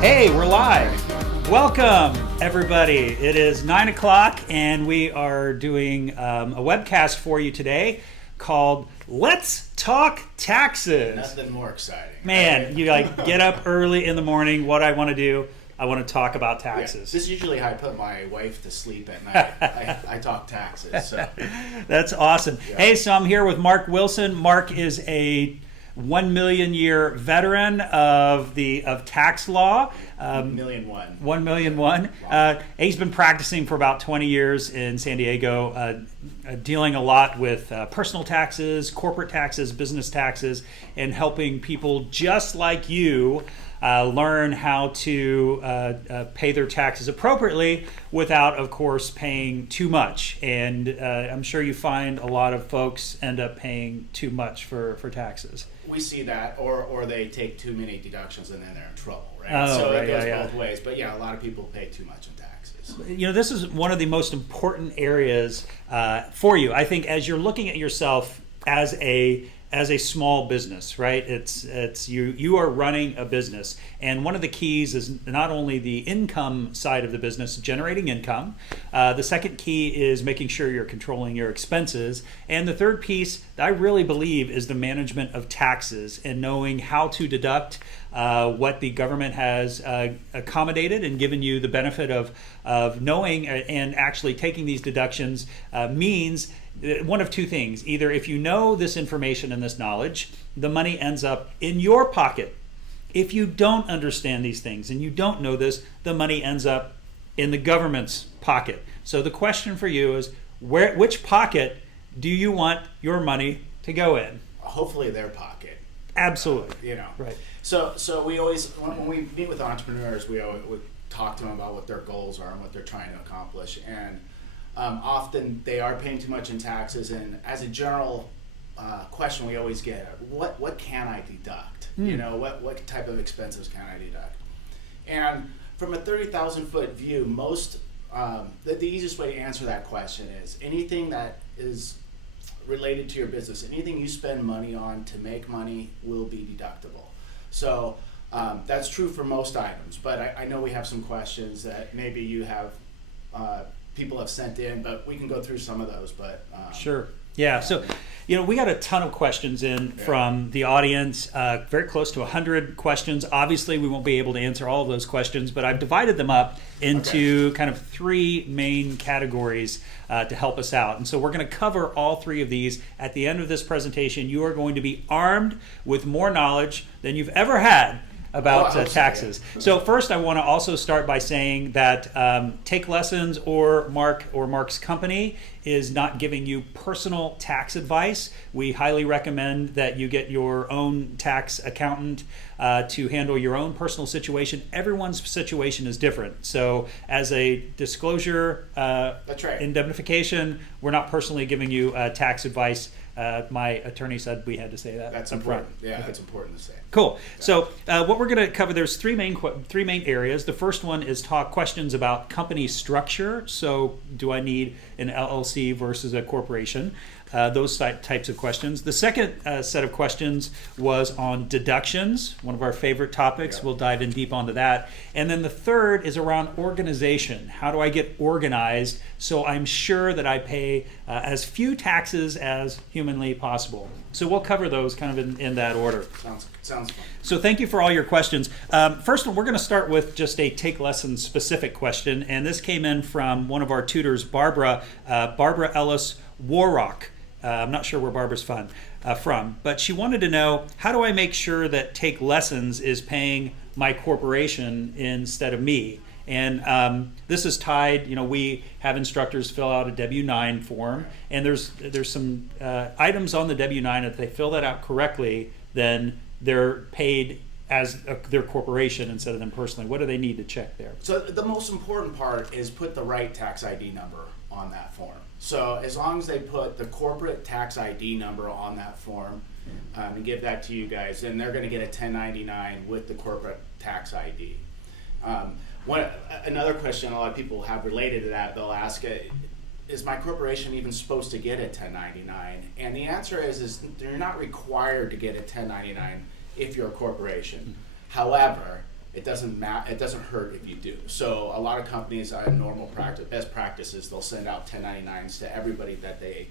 Hey, we're live. Welcome, everybody. It is 9 o'clock, and we are doing a webcast for you today called Let's Talk Taxes. Nothing more exciting. Man, you get up early in the morning. What I want to do, I want to talk about taxes. Yeah, this is usually how I put my wife to sleep at night. I talk taxes. So. That's awesome. Yeah. Hey, so I'm here with Mark Wilson. Mark is a 1 million year veteran of tax law. 1,000,001. 1,000,001. He's been practicing for about 20 years in San Diego, dealing a lot with personal taxes, corporate taxes, business taxes, and helping people just like you learn how to pay their taxes appropriately without, of course, paying too much. And I'm sure you find a lot of folks end up paying too much for taxes. We see that, or they take too many deductions and then they're in trouble, right? Oh, so right, it goes both ways. But yeah, a lot of people pay too much in taxes. You know, this is one of the most important areas for you. I think as you're looking at yourself as a small business, right? It's you are running a business, and one of the keys is not only the income side of the business, generating income. The second key is making sure you're controlling your expenses, and the third piece I really believe is the management of taxes and knowing how to deduct what the government has accommodated and given you the benefit of knowing and actually taking these deductions means one of two things. Either if you know this information and this knowledge, the money ends up in your pocket. If you don't understand these things and you don't know this, the money ends up in the government's pocket. So the question for you is, which pocket do you want your money to go in? Hopefully their pocket. Absolutely. Right. So we always, when we meet with entrepreneurs, we talk to them about what their goals are and what they're trying to accomplish. And often they are paying too much in taxes, and as a general question we always get, what can I deduct? You know, what type of expenses can I deduct? And from a 30,000 foot view, the easiest way to answer that question is anything that is related to your business, anything you spend money on to make money will be deductible. So that's true for most items, but I know we have some questions that maybe you have people have sent in, but we can go through some of those. But sure. Yeah. So, we got a ton of questions in from the audience, very close to 100 questions. Obviously, we won't be able to answer all of those questions, but I've divided them up into kind of three main categories to help us out. And so we're going to cover all three of these. At the end of this prepresentation, you are going to be armed with more knowledge than you've ever had about taxes. So first, I want to also start by saying that TakeLessons or Mark's company is not giving you personal tax advice. We highly recommend that you get your own tax accountant to handle your own personal situation. Everyone's situation is different. So as a disclosure, that's right. Indemnification, we're not personally giving you tax advice. My attorney said we had to say that. That's important. Yeah, that's important to say. Cool. So what we're going to cover, there's three main areas. The first one is talk questions about company structure. So do I need an LLC versus a corporation? Those types of questions. The second set of questions was on deductions, one of our favorite topics. We'll dive in deep onto that. And then the third is around organization. How do I get organized so I'm sure that I pay as few taxes as humanly possible? So we'll cover those kind of in that order. Sounds fun. So thank you for all your questions. First one, we're going to start with just a TakeLessons specific question. And this came in from one of our tutors, Barbara Ellis Warrock. I'm not sure where Barbara's from, but she wanted to know, how do I make sure that TakeLessons is paying my corporation instead of me? And this is tied, we have instructors fill out a W-9 form, and there's some items on the W-9, if they fill that out correctly, then they're paid as their corporation instead of them personally. What do they need to check there? So the most important part is put the right tax ID number on that form. So as long as they put the corporate tax ID number on that form and give that to you guys, then they're going to get a 1099 with the corporate tax ID. Another question a lot of people have related to that, they'll ask, is my corporation even supposed to get a 1099? And the answer is you're not required to get a 1099 if you're a corporation. However, it doesn't hurt if you do. So a lot of companies, normal practice, best practice is they'll send out 1099s to everybody that they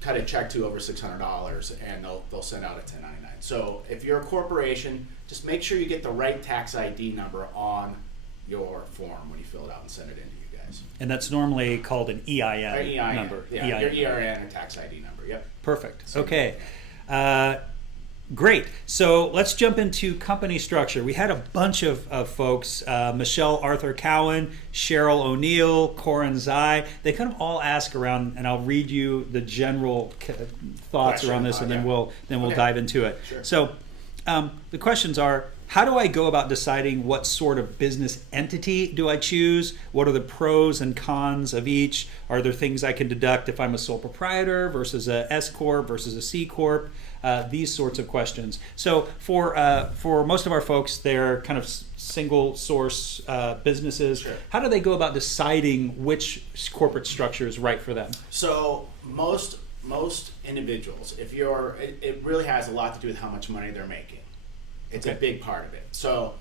cut a check to over $600, and they'll send out a 1099. So if you're a corporation, just make sure you get the right tax ID number on your form when you fill it out and send it in to you guys. And that's normally called an EIN, Or EIN number. Yeah, your ERN or tax ID number. Yep. Perfect. So, Okay. Great. So let's jump into company structure. We had a bunch of folks, Michelle Arthur Cowan, Cheryl O'Neill, Corin Zai. They kind of all ask around, and I'll read you the general thoughts around this, and then we'll dive into it. Sure. So the questions are, how do I go about deciding what sort of business entity do I choose? What are the pros and cons of each? Are there things I can deduct if I'm a sole proprietor versus a S Corp versus a C Corp? These sorts of questions. So for most of our folks, they're kind of single source businesses. Sure. How do they go about deciding which corporate structure is right for them? So most individuals, it really has a lot to do with how much money they're making. It's a big part of it. So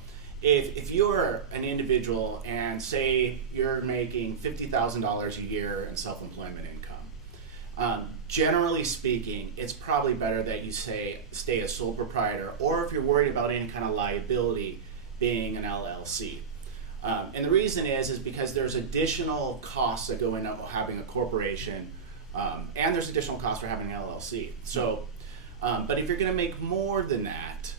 if you're an individual and say you're making $50,000 a year in self-employment income, generally speaking, it's probably better that you stay a sole proprietor, or if you're worried about any kind of liability, being an LLC. And the reason is because there's additional costs that go into having a corporation, and there's additional costs for having an LLC. So, but if you're going to make more than that,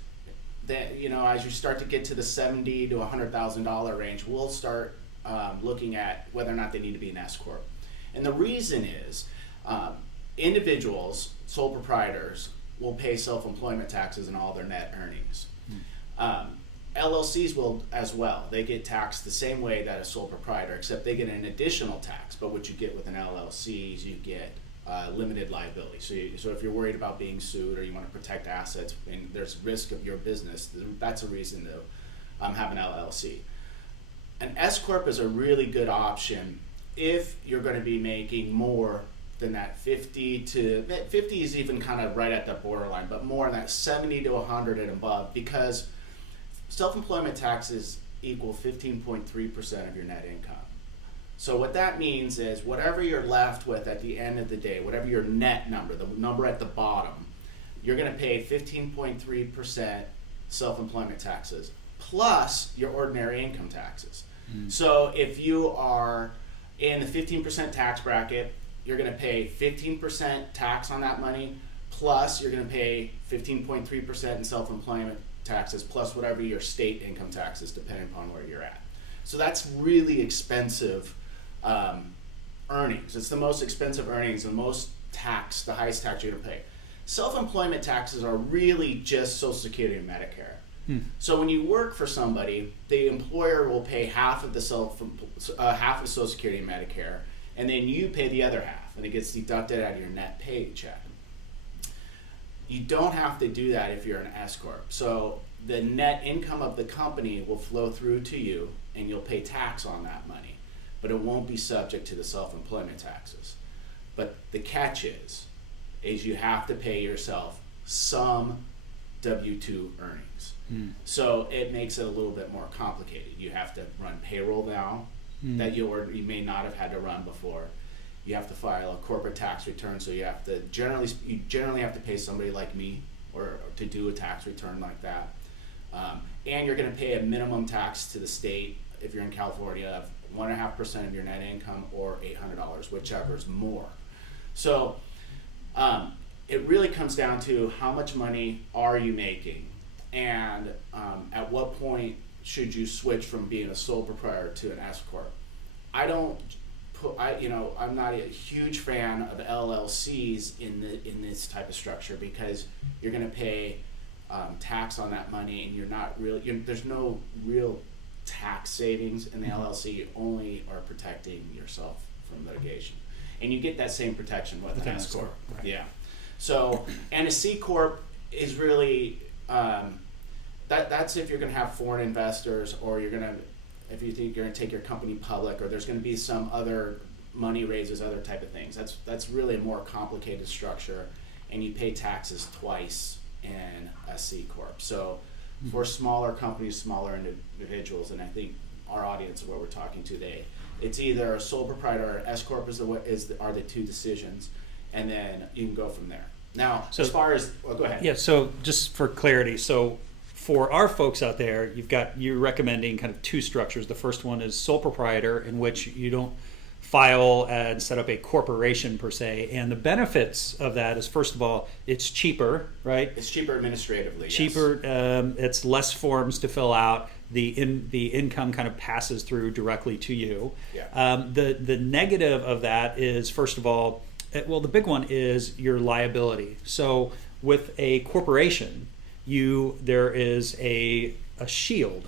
then, as you start to get to the $70,000 to $100,000 range, we'll start looking at whether or not they need to be an S Corp. And the reason is, individuals, sole proprietors, will pay self-employment taxes on all their net earnings. LLCs will as well. They get taxed the same way that a sole proprietor, except they get an additional tax. But what you get with an LLC is you get limited liability. So if you're worried about being sued or you want to protect assets and there's risk of your business, that's a reason to have an LLC. An S Corp is a really good option if you're going to be making more than that 50 is even kind of right at the borderline, but more than that 70 to 100 and above, because self-employment taxes equal 15.3% of your net income. So what that means is whatever you're left with at the end of the day, whatever your net number, the number at the bottom, you're going to pay 15.3% self-employment taxes plus your ordinary income taxes. So if you are in the 15% tax bracket, you're going to pay 15% tax on that money, plus you're going to pay 15.3% in self-employment taxes, plus whatever your state income taxes, depending upon where you're at. So that's really expensive earnings. It's the most expensive earnings, the most tax, the highest tax you're going to pay. Self-employment taxes are really just Social Security and Medicare. So when you work for somebody, the employer will pay half of Social Security and Medicare, and then you pay the other half, and it gets deducted out of your net paycheck. You don't have to do that if you're an S Corp. So the net income of the company will flow through to you, and you'll pay tax on that money, but it won't be subject to the self-employment taxes. But the catch is you have to pay yourself some W-2 earnings. So it makes it a little bit more complicated. You have to run payroll now that you may not have had to run before. You have to file a corporate tax return, so you generally have to pay somebody like me or to do a tax return like that. And you're going to pay a minimum tax to the state if you're in California of 1.5% of your net income or $800, whichever is more. So it really comes down to how much money are you making, and at what point should you switch from being a sole proprietor to an S Corp. I'm not a huge fan of LLCs in this type of structure, because you're going to pay tax on that money, and there's no real tax savings in the LLC. You only are protecting yourself from litigation, and you get that same protection with an S Corp. Right. Yeah. So, and a C Corp is really that's if you're going to have foreign investors, or if you think you're going to take your company public, or there's going to be some other money raises, other type of things. That's really a more complicated structure, and you pay taxes twice in a C Corp. So for smaller companies, smaller individuals, and I think our audience is what we're talking to today. It's either a sole proprietor or S corp are the two decisions, and then you can go from there. Now, So- as far as go ahead. Yeah, so just for clarity, so for our folks out there, you're recommending kind of two structures. The first one is sole proprietor, in which you don't file and set up a corporation per se. And the benefits of that is, first of all, it's cheaper, right? It's cheaper administratively. Cheaper. It's less forms to fill out. The income kind of passes through directly to you. Yeah. The negative of that is, first of all, the big one is your liability. So with a corporation, there is a shield,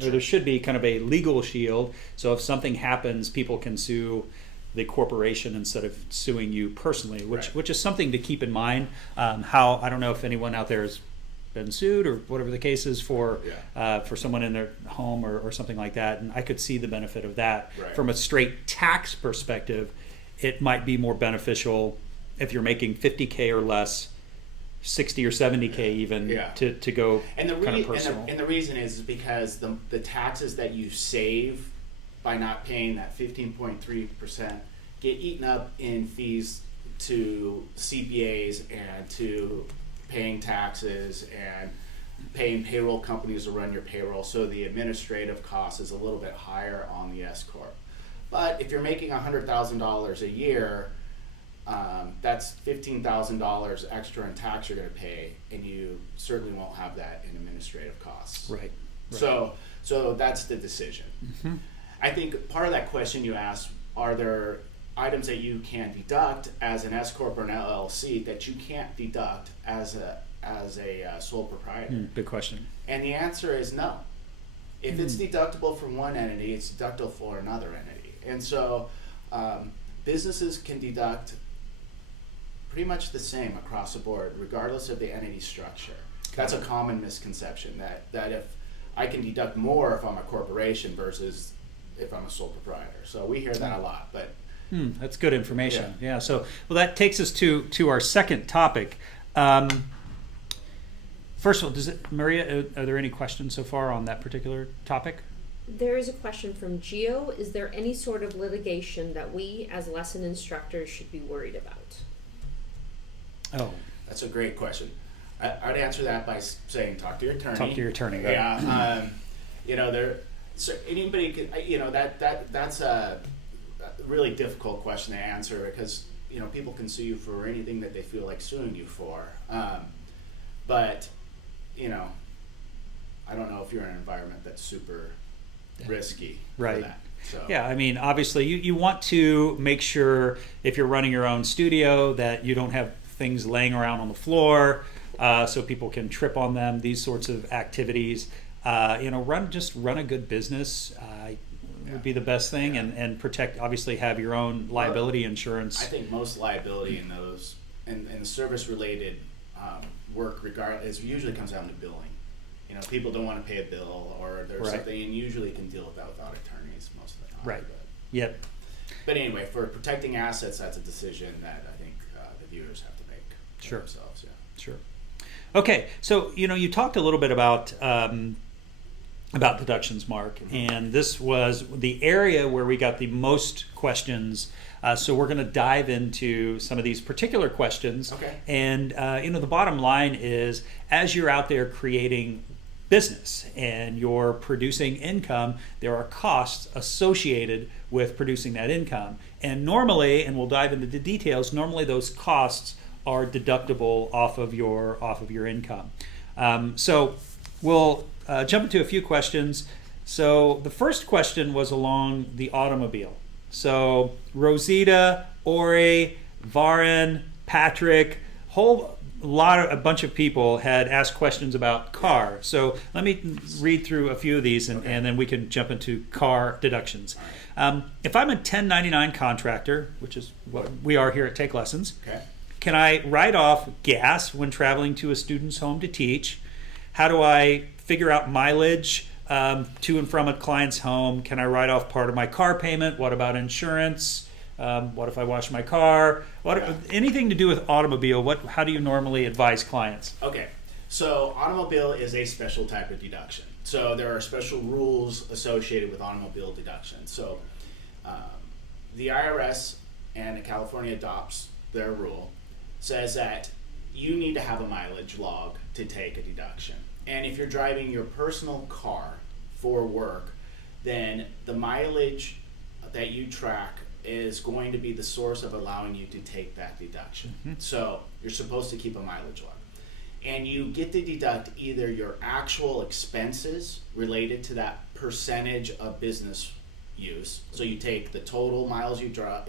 or there should be kind of a legal shield. So if something happens, people can sue the corporation instead of suing you personally, which is something to keep in mind. I don't know if anyone out there has been sued or whatever the case is for someone in their home or something like that, and I could see the benefit of that. Right. From a straight tax perspective, it might be more beneficial if you're making $50K or less, 60 or 70K even, to go kind of personal. And the reason is because the taxes that you save by not paying that 15.3% get eaten up in fees to CPAs and to paying taxes and paying payroll companies to run your payroll. So the administrative cost is a little bit higher on the S corp. But if you're making $100,000 a year, that's $15,000 extra in tax you're going to pay, and you certainly won't have that in administrative costs. Right. So that's the decision. Mm-hmm. I think part of that question you asked, are there items that you can deduct as an S corp or an LLC that you can't deduct as a sole proprietor? Big question. And the answer is no. If it's deductible from one entity, it's deductible for another entity. And so businesses can deduct pretty much the same across the board, regardless of the entity structure. That's a common misconception, that if I can deduct more if I'm a corporation versus if I'm a sole proprietor. So we hear that a lot, but that's good information. Yeah. So, that takes us to our second topic. First of all, Maria, are there any questions so far on that particular topic? There is a question from Gio. Is there any sort of litigation that we as lesson instructors should be worried about? Oh, that's a great question. I'd answer that by saying talk to your attorney. Talk to your attorney, right? Yeah. So anybody could, that's a really difficult question to answer because, people can sue you for anything that they feel like suing you for. But, I don't know if you're in an environment that's super risky right. for that. So. Yeah, I mean, obviously you want to make sure if you're running your own studio that you don't have things laying around on the floor so people can trip on them, these sorts of activities. Run a good business would be the best thing, and protect, obviously have your own liability insurance. I think most liability in those and the service related work usually comes down to billing. People don't want to pay a bill or there's something, and usually can deal with that without attorneys most of the time. Right. Yep. But anyway, for protecting assets, that's a decision that I think the viewers have to make Sure. themselves. Yeah. Sure. Okay, so you talked a little bit about deductions, Mark, and this was the area where we got the most questions. So we're going to dive into some of these particular questions. Okay. And the bottom line is, as you're out there creating business and you're producing income, there are costs associated with producing that income. And normally, and we'll dive into the details, normally those costs are deductible off of your income. So we'll jump into a few questions. So the first question was along the automobile. So Rosita, Ori, Varan, Patrick, a bunch of people had asked questions about car. So let me read through a few of these, and then we can jump into car deductions. If I'm a 1099 contractor, which is what we are here at Take Lessons, can I write off gas when traveling to a student's home to teach? How do I figure out mileage to and from a client's home? Can I write off part of my car payment? What about insurance? What if I wash my car? Anything to do with automobile? How do you normally advise clients? Okay, So automobile is a special type of deduction. So there are special rules associated with automobile deduction. So the IRS and California adopts their rule, says that you need to have a mileage log to take a deduction. And if you're driving your personal car for work, then the mileage that you track is going to be the source of allowing you to take that deduction. So you're supposed to keep a mileage log. And you get to deduct either your actual expenses related to that percentage of business use. So you take the total miles you drive,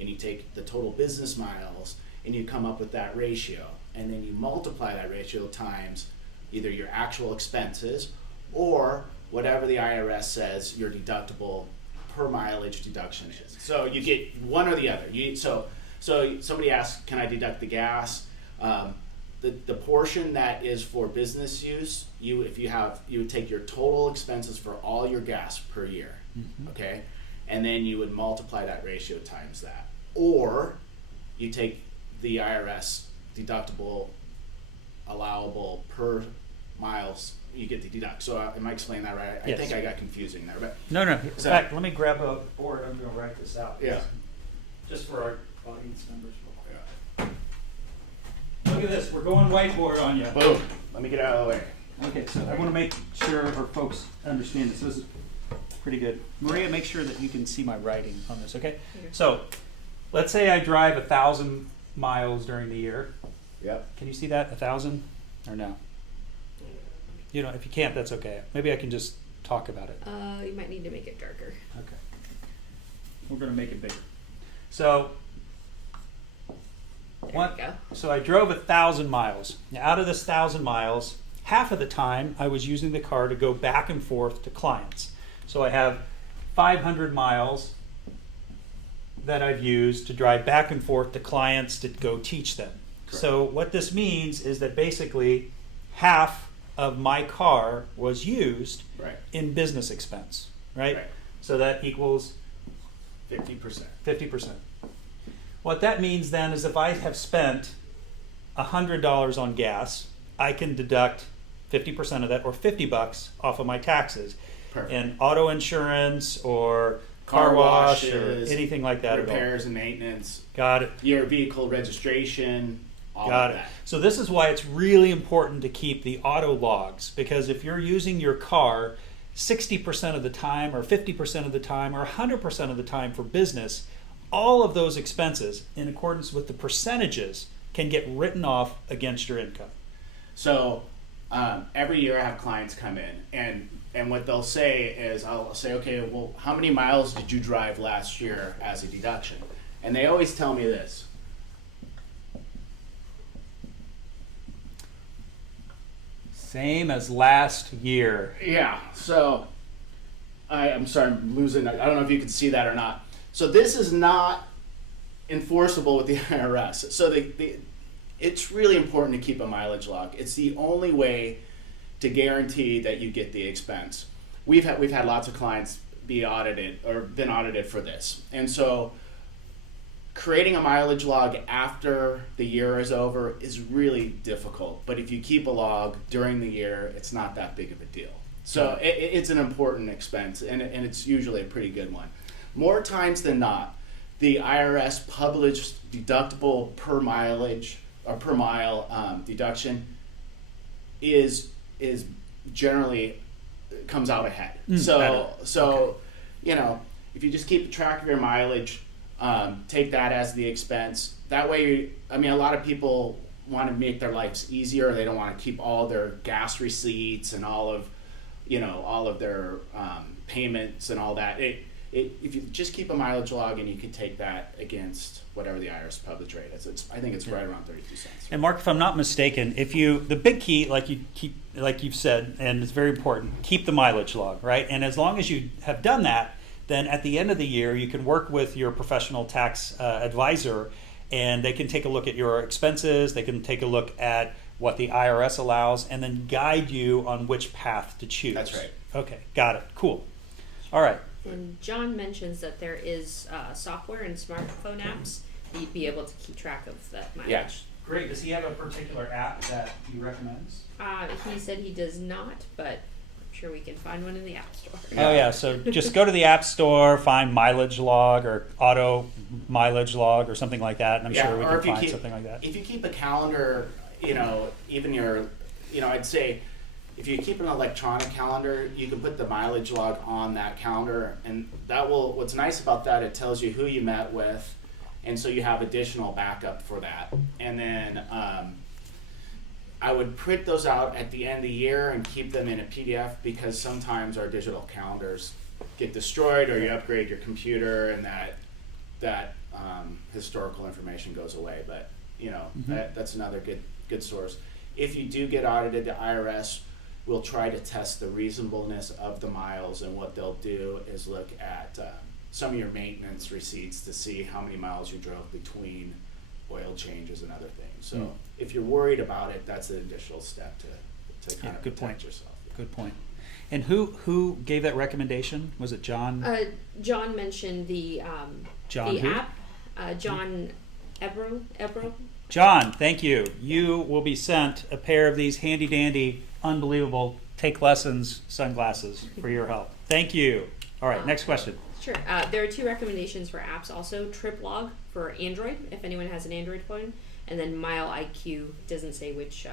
and you take the total business miles, and you come up with that ratio. And then you multiply that ratio times either your actual expenses or whatever the IRS says your deductible per mileage deduction is. So you get one or the other. So somebody asks, can I deduct the gas? The portion that is for business use, you would take your total expenses for all your gas per year, okay, and then you would multiply that ratio times that, or you take the IRS deductible allowable per miles you get to deduct. So am I explaining that right? I Yes. think I got confusing there, but No. In fact, let me grab a board. I'm going to write this out. Yeah. Just for our audience members. Look at this. We're going whiteboard on you. boom. Let me get out of the way. Okay, so I want to make sure our folks understand this. This is pretty good. Maria, make sure that you can see my writing on this, okay? So let's say I drive 1,000 miles during the year. Yep. Can you see that? 1,000 or no? You know, if you can't, that's okay. Maybe I can just talk about it. You might need to make it darker. Okay. We're going to make it bigger. So There we go. So I drove 1,000 miles. Now, out of this 1,000 miles, half of the time I was using the car to go back and forth to clients. So I have 500 miles that I've used to drive back and forth to clients to go teach them. Correct. So what this means is that basically half of my car was used Right. in business expense, right? Right. So that equals 50%. 50%. What that means then is if I have spent $100 on gas, I can deduct 50% of that, or $50 off of my taxes. Perfect. And auto insurance or car wash or washes, anything like that at all. repairs and maintenance, Got it. your vehicle registration, all Got of it. that. So this is why it's really important to keep the auto logs, because if you're using your car 60% of the time or 50% of the time or 100% of the time for business, all of those expenses, in accordance with the percentages, can get written off against your income. So every year I have clients come in, and what they'll say is, I'll say, okay, well, how many miles did you drive last year as a deduction? And they always tell me this. Same as last year. Yeah, so I'm sorry, I'm losing, I don't know if you can see that or not. So this is not enforceable with the IRS. So it's really important to keep a mileage log. It's the only way to guarantee that you get the expense. We've had lots of clients be audited or been audited for this. And so creating a mileage log after the year is over is really difficult. But if you keep a log during the year, it's not that big of a deal. So it's an important expense, and it's usually a pretty good one. More times than not, the IRS published deductible per mileage or per mile deduction is generally comes out ahead. So Okay. you know, if you just keep track of your mileage, take that as the expense. That way, a lot of people want to make their lives easier. They don't want to keep all their gas receipts and all of their payments and all that. If you just keep a mileage log, and you can take that against whatever the IRS published rate is. I think it's right around 32 cents. And Mark, if I'm not mistaken, the big key, like you've said, and it's very important, keep the mileage log, right? And as long as you have done that, then at the end of the year, you can work with your professional tax advisor, and they can take a look at your expenses. They can take a look at what the IRS allows, and then guide you on which path to choose. That's right. Okay, got it. Cool. All right. And John mentions that there is software and smartphone apps that you'd be able to keep track of that mileage. Yeah. Great. Does he have a particular app that he recommends? He said he does not, but I'm sure we can find one in the App Store. Oh yeah, so just go to the App Store, find mileage log or auto mileage log or something like that, and I'm sure we or can if you find keep, something like that. If you keep a calendar, even your, I'd say if you keep an electronic calendar, you can put the mileage log on that calendar, and that will, what's nice about that, it tells you who you met with, and so you have additional backup for that. And then I would print those out at the end of the year and keep them in a PDF, because sometimes our digital calendars get destroyed or you upgrade your computer and that historical information goes away. But that's another good source. If you do get audited, the IRS will try to test the reasonableness of the miles, and what they'll do is look at some of your maintenance receipts to see how many miles you drove between oil changes and other things. So if you're worried about it, that's an additional step to kind of good protect point. yourself. Yeah. Good point. And who gave that recommendation? Was it John? John mentioned the John the who? app. John Ebro. John, thank you. You will be sent a pair of these handy dandy, unbelievable TakeLessons sunglasses for your help. Thank you. All right, next question. Sure. There are 2 recommendations for apps also. TripLog for Android, if anyone has an Android phone, and then Mile IQ, doesn't say which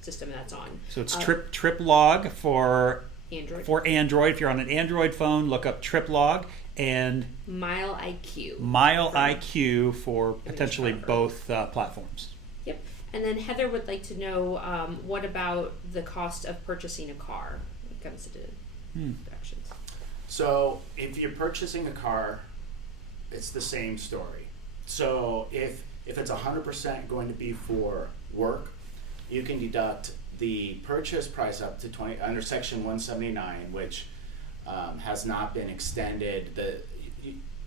system that's on. So it's TripLog for Android. For Android. If you're on an Android phone, look up TripLog, and Mile IQ. Mile IQ for potentially both platforms. Yep. And then Heather would like to know what about the cost of purchasing a car when it comes to deductions. So if you're purchasing a car, it's the same story. So if it's 100% going to be for work, you can deduct the purchase price up to 20 under Section 179, which has not been extended.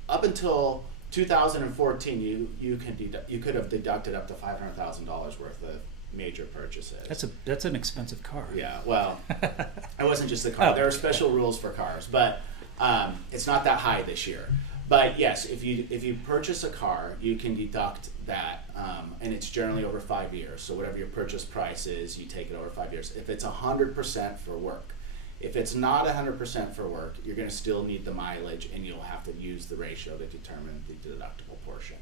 Up until 2014, you could have deducted up to $500,000 worth of major purchases. That's an expensive car. Yeah, well, it wasn't just the car. There are special rules for cars, but it's not that high this year. But yes, if you purchase a car, you can deduct that, and it's generally over 5 years. So whatever your purchase price is, you take it over 5 years. If it's 100% for work, if it's not 100% for work, you're going to still need the mileage, and you'll have to use the ratio to determine the deductible portion,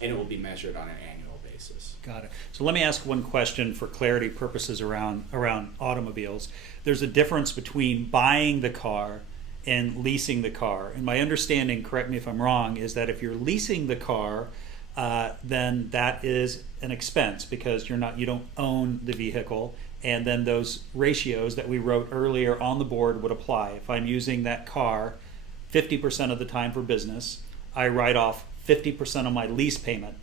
and it will be measured on an annual basis. Got it. So let me ask one question for clarity purposes around automobiles. There's a difference between buying the car and leasing the car. And my understanding, correct me if I'm wrong, is that if you're leasing the car, then that is an expense because you don't own the vehicle, and then those ratios that we wrote earlier on the board would apply. If I'm using that car 50% of the time for business, I write off 50% of my lease payment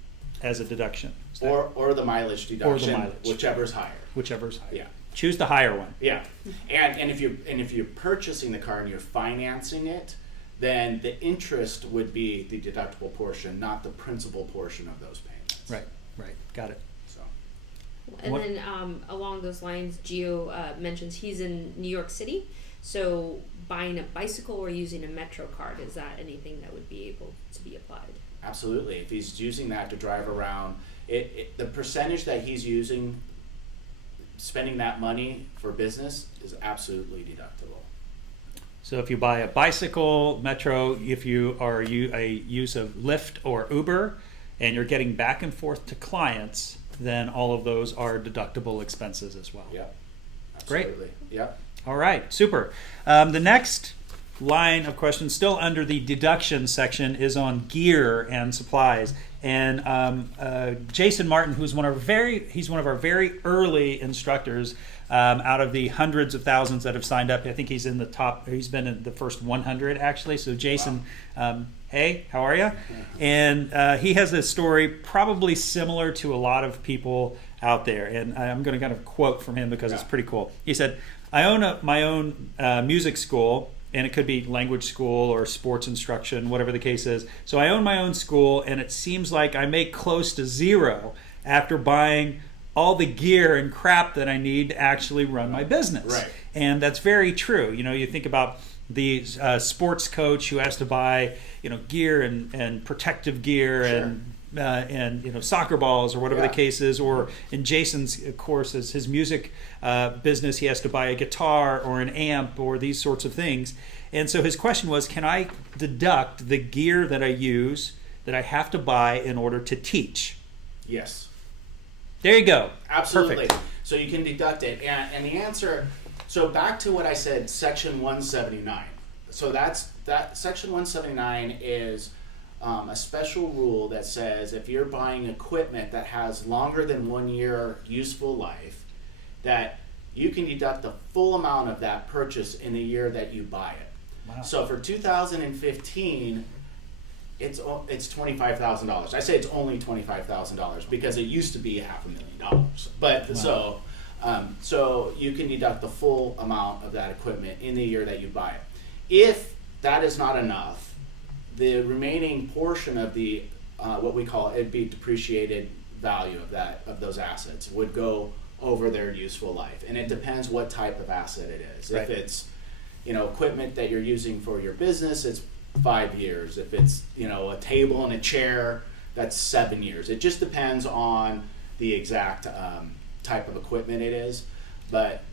as a deduction. Or the mileage deduction, mileage. whichever's higher. Whichever's higher. Yeah. Choose the higher one. Yeah, and if you're purchasing the car and you're financing it, then the interest would be the deductible portion, not the principal portion of those payments. Right. Got it. So. And then along those lines, Gio mentions he's in New York City, so buying a bicycle or using a Metro card, is that anything that would be able to be applied? Absolutely. If he's using that to drive around, the percentage that he's using, spending that money for business, is absolutely deductible. So if you buy a bicycle, Metro, if you are a use of Lyft or Uber, and you're getting back and forth to clients, then all of those are deductible expenses as well. Yep. Great. Absolutely. Yep. All right, super. The next line of questions, still under the deduction section, is on gear and supplies. And Jason Martin, he's one of our very early instructors, out of the hundreds of thousands that have signed up. I think he's in the top. He's been in the first 100 actually. So Jason, wow. Hey, how are you? And he has a story probably similar to a lot of people out there. And I'm going to kind of quote from him because it's pretty cool. He said, "I own my own music school." And it could be language school or sports instruction, whatever the case is. So I own my own school, and it seems like I make close to zero after buying all the gear and crap that I need to actually run my business. Right. And that's very true. You think about the sports coach who has to buy, gear and protective gear Sure. and and soccer balls or whatever the case is, or in Jason's of course as his music business, he has to buy a guitar or an amp or these sorts of things. And so his question was, can I deduct the gear that I use that I have to buy in order to teach? Yes. There you go. Absolutely. Perfect. So you can deduct it. And the answer, so back to what I said, Section 179. So that Section 179 is a special rule that says if you're buying equipment that has longer than 1 year useful life, that you can deduct the full amount of that purchase in the year that you buy it. Wow. So for 2015, it's $25,000. I say it's only $25,000 because it used to be $500,000. But so you can deduct the full amount of that equipment in the year that you buy it. If that is not enough, the remaining portion of the what we call it'd be depreciated value of those assets would go over their useful life, and it depends what type of asset it is. Right. If it's equipment that you're using for your business, it's 5 years. If it's a table and a chair, that's 7 years. It just depends on the exact type of equipment it is. But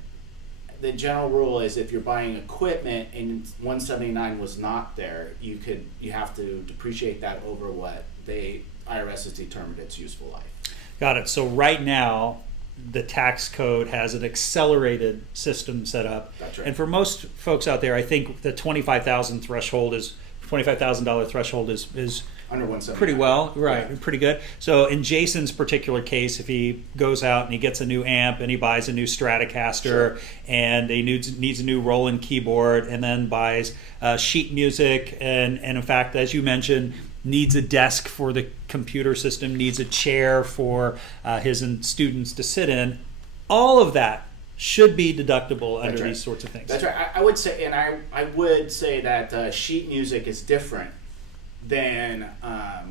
the general rule is if you're buying equipment and 179 was not there, you have to depreciate that over what the IRS has determined its useful life. Got it. So right now, the tax code has an accelerated system set up. That's right. And for most folks out there, I think the $25,000 threshold is $25,000 threshold is Under 179. pretty well, right? Yeah. Pretty good. So in Jason's particular case, if he goes out and he gets a new amp and he buys a new Stratocaster Sure. and he needs a new Roland keyboard, and then buys sheet music, and in fact, as you mentioned, needs a desk for the computer system, needs a chair for his students to sit in, all of that should be deductible under these sorts of things. That's right. I would say, and I would say that sheet music is different than a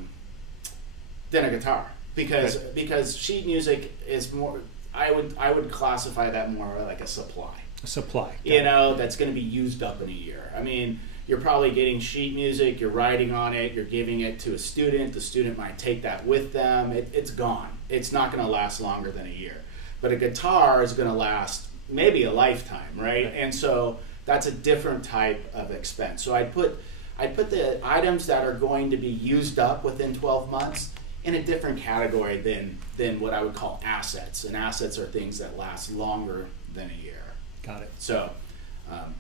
guitar because sheet music is more. I would classify that more like a supply. A supply. That's going to be used up in a year. I mean, you're probably getting sheet music. You're writing on it. You're giving it to a student. The student might take that with them. It's gone. It's not going to last longer than a year. But a guitar is going to last maybe a lifetime, right? And so that's a different type of expense. So I'd put the items that are going to be used up within 12 months in a different category than what I would call assets. And assets are things that last longer than a year. Got it. So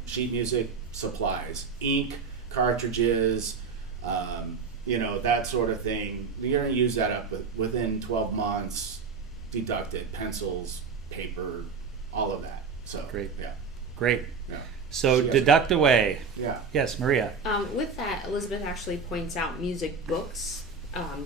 sheet music, supplies, ink, cartridges, that sort of thing. You're going to use that up within 12 months. Deducted, pencils, paper, all of that. So Great. Yeah. Great. Yeah. So deduct away. Yeah. Yes, Maria. With that, Elizabeth actually points out music books,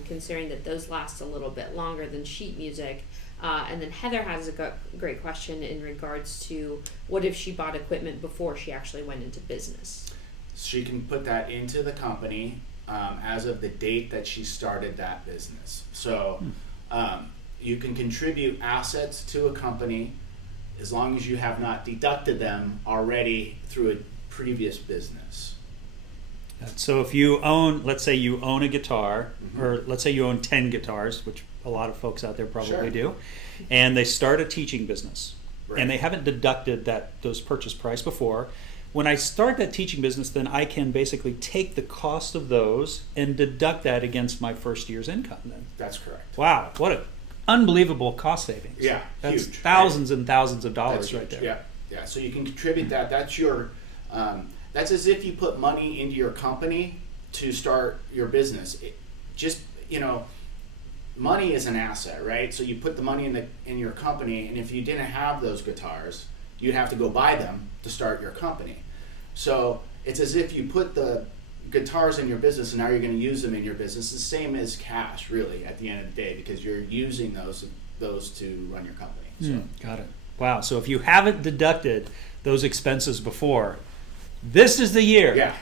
considering that those last a little bit longer than sheet music. And then Heather has a great question in regards to what if she bought equipment before she actually went into business? She can put that into the company as of the date that she started that business. So you can contribute assets to a company as long as you have not deducted them already through a previous business. So if you own, let's say you own a guitar, or let's say you own 10 guitars, which a lot of folks out there probably do, and they start a teaching business, and they haven't deducted those purchase price before. When I start that teaching business, then I can basically take the cost of those and deduct that against my first year's income then. That's correct. Wow, what an unbelievable cost savings. Yeah, that's huge. Thousands and thousands of dollars That's right huge. there. Yeah. So you can contribute that. That's your. That's as if you put money into your company to start your business. Money is an asset, right? So you put the money in your company, and if you didn't have those guitars, you'd have to go buy them to start your company. So it's as if you put the guitars in your business, and now you're going to use them in your business. It's the same as cash, really, at the end of the day, because you're using those to run your company. So. Got it. Wow. So if you haven't deducted those expenses before, this is the year. Yeah.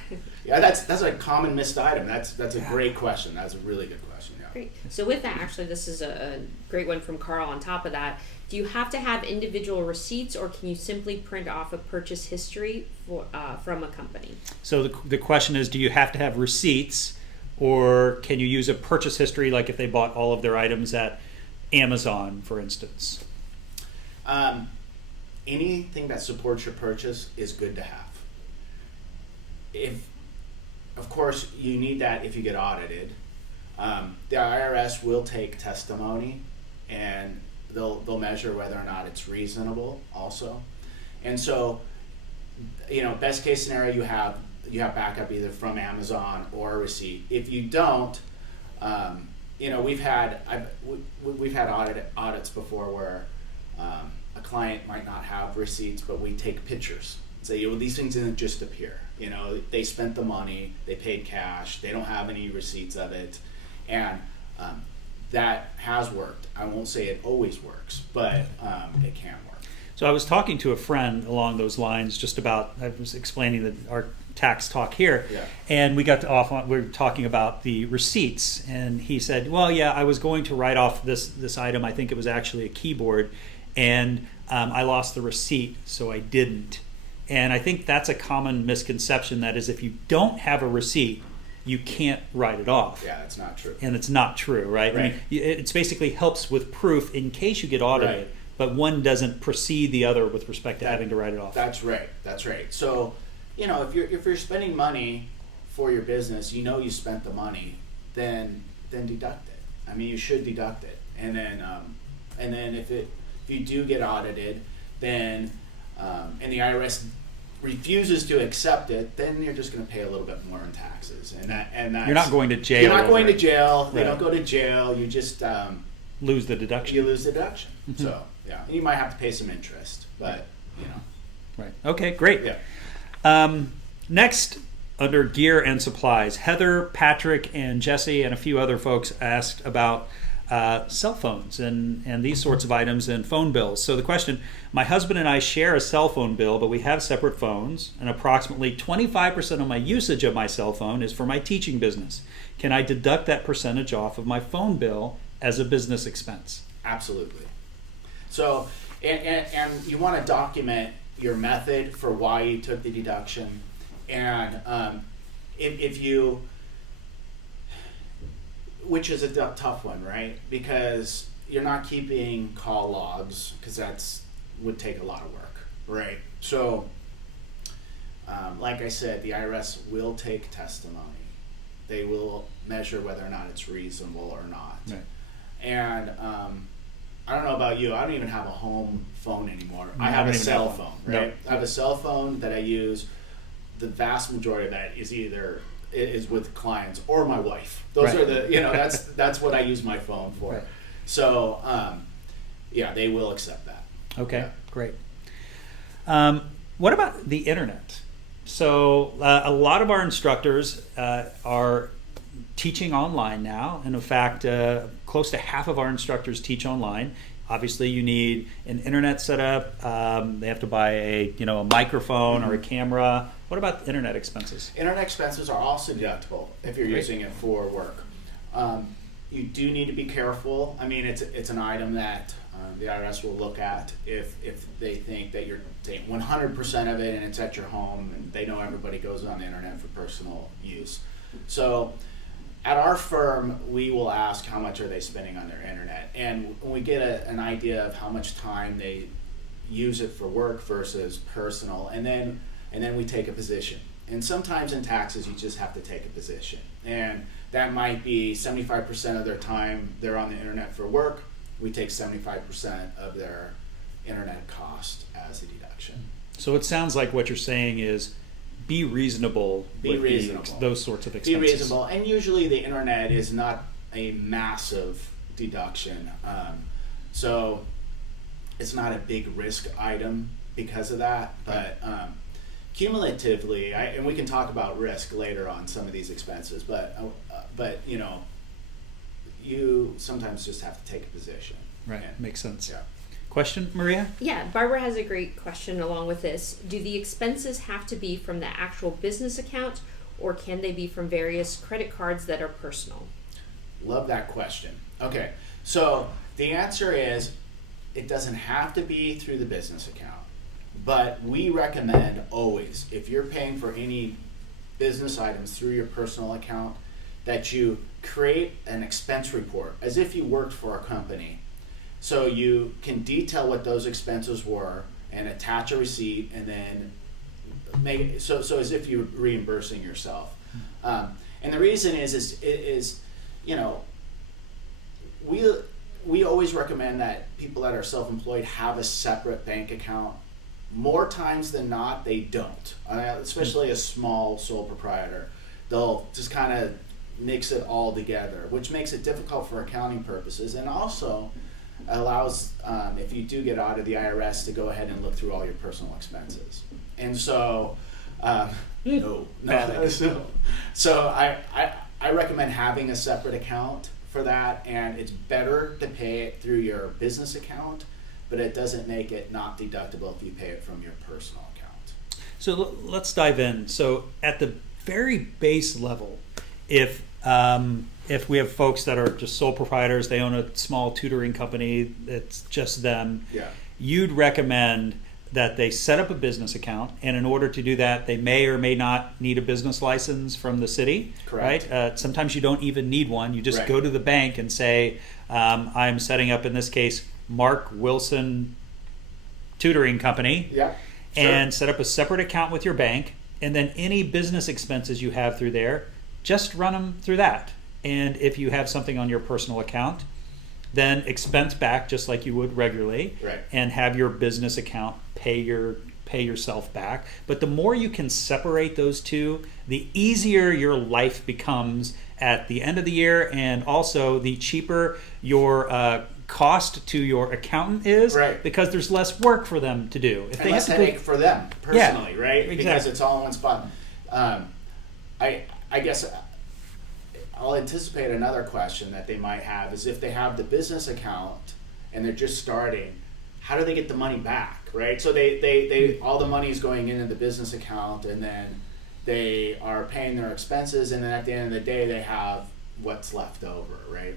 That's a common missed item. That's a great question. That's a really good question. Yeah. Great. So with that, actually, this is a great one from Carl on top of that. Do you have to have individual receipts, or can you simply print off a purchase history from a company? So the question is, do you have to have receipts, or can you use a purchase history, like if they bought all of their items at Amazon, for instance? Anything that supports your purchase is good to have. Of course, you need that if you get audited. The IRS will take testimony, and they'll measure whether or not it's reasonable also. And so, best case scenario, you have backup either from Amazon or a receipt. If you don't, we've had audits before where a client might not have receipts, but we take pictures. Say, these things didn't just appear. They spent the money, they paid cash, they don't have any receipts of it, and that has worked. I won't say it always works, but it can work. So I was talking to a friend along those lines, just about, I was explaining our tax talk here, Yeah. and we were talking about the receipts, and he said, well, yeah, I was going to write off this item, I think it was actually a keyboard, and I lost the receipt, so I didn't. And I think that's a common misconception, that is, if you don't have a receipt, you can't write it off. Yeah, that's not true. And it's not true, right? Right. I mean, it's basically helps with proof in case you get audited, Right. but one doesn't precede the other with respect to having to write it off. That's right. So, if you're spending money for your business, you spent the money, then deduct it. I mean, you should deduct it, and then if you do get audited, then and the IRS refuses to accept it, then you're just going to pay a little bit more in taxes, and that's, You're not going to jail. You're not going over to it. jail. You Right. don't go to jail. You just Lose the deduction. you lose the deduction. So yeah, and you might have to pay some interest, but Right. Okay, great. yeah. Next, under gear and supplies, Heather, Patrick, and Jesse, and a few other folks asked about cell phones and these sorts of items and phone bills. So the question, my husband and I share a cell phone bill, but we have separate phones, and approximately 25% of my usage of my cell phone is for my teaching business. Can I deduct that percentage off of my phone bill as a business expense? Absolutely. So, and you want to document your method for why you took the deduction, and if you, which is a tough one, right? Because you're not keeping call logs, because that's would take a lot of work, right? So, like I said, the IRS will take testimony. They will measure whether or not it's reasonable or not. Right. And I don't know about you, I don't even have a home phone anymore. No, I I have don't a even cell have one. phone, right? I have a cell phone that I use. The vast majority of that is either is with clients or my wife. Those Right. are the that's what I use my phone for. Right. So yeah, they will accept that. Okay, Yeah. great. What about the internet? So a lot of our instructors are teaching online now, and in fact, close to half of our instructors teach online. Obviously, you need an internet setup. They have to buy a microphone or a camera. What about internet expenses? Internet expenses are also deductible if you're Great. using it for work. You do need to be careful. I mean, it's an item that the IRS will look at if they think that you're taking 100% of it and it's at your home, and they know everybody goes on the internet for personal use. So at our firm, we will ask how much are they spending on their internet, and when we get an idea of how much time they use it for work versus personal, and then we take a position. And sometimes in taxes, you just have to take a position, and that might be 75% of their time they're on the internet for work. We take 75% of their internet cost as a deduction. So it sounds like what you're saying is be reasonable Be with reasonable. those sorts of Be expenses. reasonable, and usually the internet is not a massive deduction, so it's not a big risk item because of that. But cumulatively, and we can talk about risk later on some of these expenses, but you sometimes just have to take a position. Right, And- makes sense. Yeah. Question, Maria? Yeah, Barbara has a great question along with this. Do the expenses have to be from the actual business account, or can they be from various credit cards that are personal? Love that question. Okay, so the answer is it doesn't have to be through the business account, but we recommend always, if you're paying for any business items through your personal account, that you create an expense report as if you worked for a company. So you can detail what those expenses were and attach a receipt, and then make it so as if you're reimbursing yourself. And the reason is you know, we always recommend that people that are self-employed have a separate bank account. More times than not, they don't. Especially a small sole proprietor, they'll just kind of mix it all together, which makes it difficult for accounting purposes, and also allows, if you do get audited, the IRS to go ahead and look through all your personal expenses. And so, so I recommend having a separate account for that, and it's better to pay it through your business account, but it doesn't make it not deductible if you pay it from your personal account. So let's dive in. So at the very base level, if we have folks that are just sole proprietors, they own a small tutoring company, it's just them, you'd recommend that they set up a business account, and in order to do that, they may or may not need a business license from the city. Correct. Right? Sometimes you don't even need one. You just go to the bank and say, I'm setting up, in this case, Mark Wilson Tutoring Company, and set up a separate account with your bank, and then any business expenses you have through there, just run them through that. And if you have something on your personal account, then expense back just like you would regularly, and have your business account pay yourself back. But the more you can separate those two, the easier your life becomes at the end of the year, and also the cheaper your cost to your accountant is, because there's less work for them to do. If and less headache for them personally, right? Exactly. Because it's all in one spot. I guess I'll anticipate another question that they might have is, if they have the business account and they're just starting, how do they get the money back, right? So they all the money is going into the business account, and then they are paying their expenses, and then at the end of the day they have what's left over, right?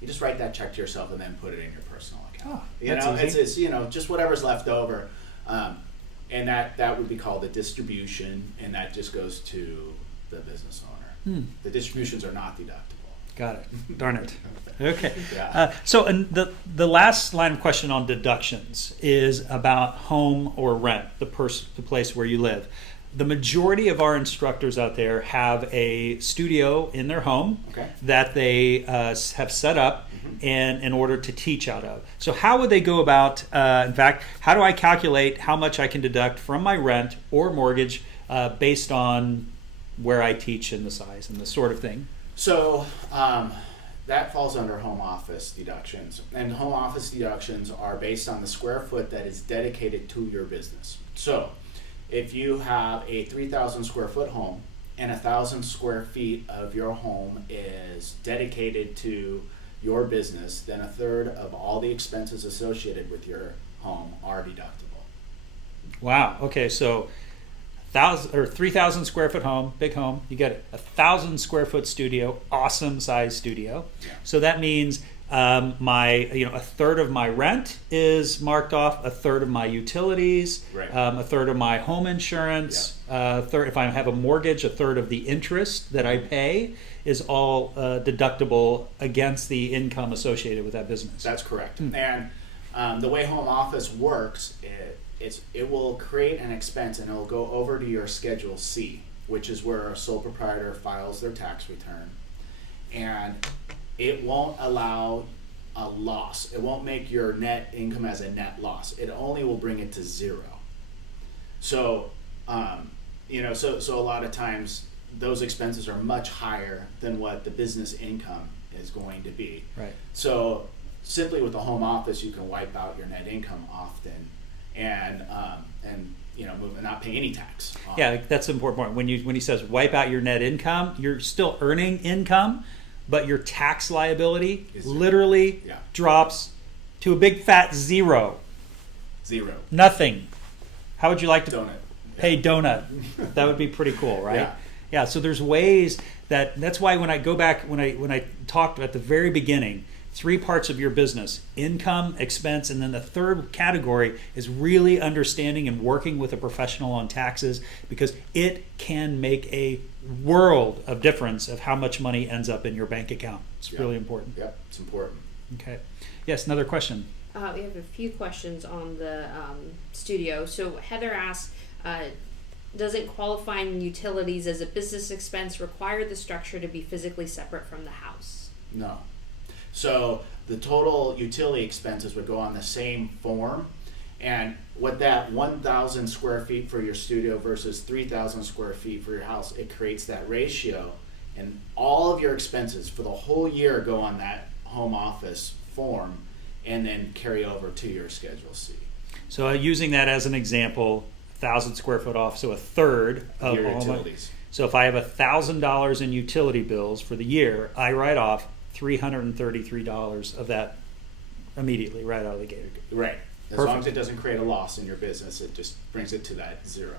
You just write that check to yourself and then put it in your personal account. It's you know, just whatever's left over, and that would be called a distribution, and that just goes to the business owner. The distributions are not deductible. Got it. Darn it. Okay. So the last line of question on deductions is about home or rent, the place where you live. The majority of our instructors out there have a studio in their home that they have set up in order to teach out of. So how would they go about, in fact, how do I calculate how much I can deduct from my rent or mortgage based on where I teach and the size and the sort of thing? So that falls under home office deductions. And home office deductions are based on the square foot that is dedicated to your business. So if you have a 3,000 square foot home and 1,000 square feet of your home is dedicated to your business, then a third of all the expenses associated with your home are deductible. Wow. Okay. So 3,000 square foot home, big home. You get 1,000 square foot studio, awesome size studio. So that means a third of my rent is marked off, a third of my utilities, a third of my home insurance, third, if I have a mortgage, a third of the interest that I pay is all deductible against the income associated with that business. That's correct. And the way home office works, it will create an expense, and it will go over to your Schedule C, which is where a sole proprietor files their tax return. And it won't allow a loss. It won't make your net income as a net loss. It only will bring it to zero. So, so a lot of times those expenses are much higher than what the business income is going to be. Right. So simply with the home office, you can wipe out your net income often, and not pay any tax. Yeah, that's the important point. When he says wipe out your net income, you're still earning income, but your tax liability literally drops to a big fat zero. Zero. Nothing. How would you like to donut? Pay donut? That would be pretty cool, right? Yeah. So there's ways that's why when I go back, when I talked at the very beginning, 3 parts of your business: income, expense, and then the third category is really understanding and working with a professional on taxes, because it can make a world of difference of how much money ends up in your bank account. It's really important. Yep, it's important. Okay. Yes, another question. We have a few questions on the studio. So Heather asks, doesn't qualifying utilities as a business expense require the structure to be physically separate from the house? No. So the total utility expenses would go on the same form. And what that 1,000 square feet for your studio versus 3,000 square feet for your house, it creates that ratio. And all of your expenses for the whole year go on that home office form and then carry over to your Schedule C. So using that as an example, 1,000 square foot off, so a third of Your all utilities. So if I have $1,000 in utility bills for the year, I write off $333 of that immediately right out of the gate. Right. As Perfect. long as it doesn't create a loss in your business, it just brings it to that zero.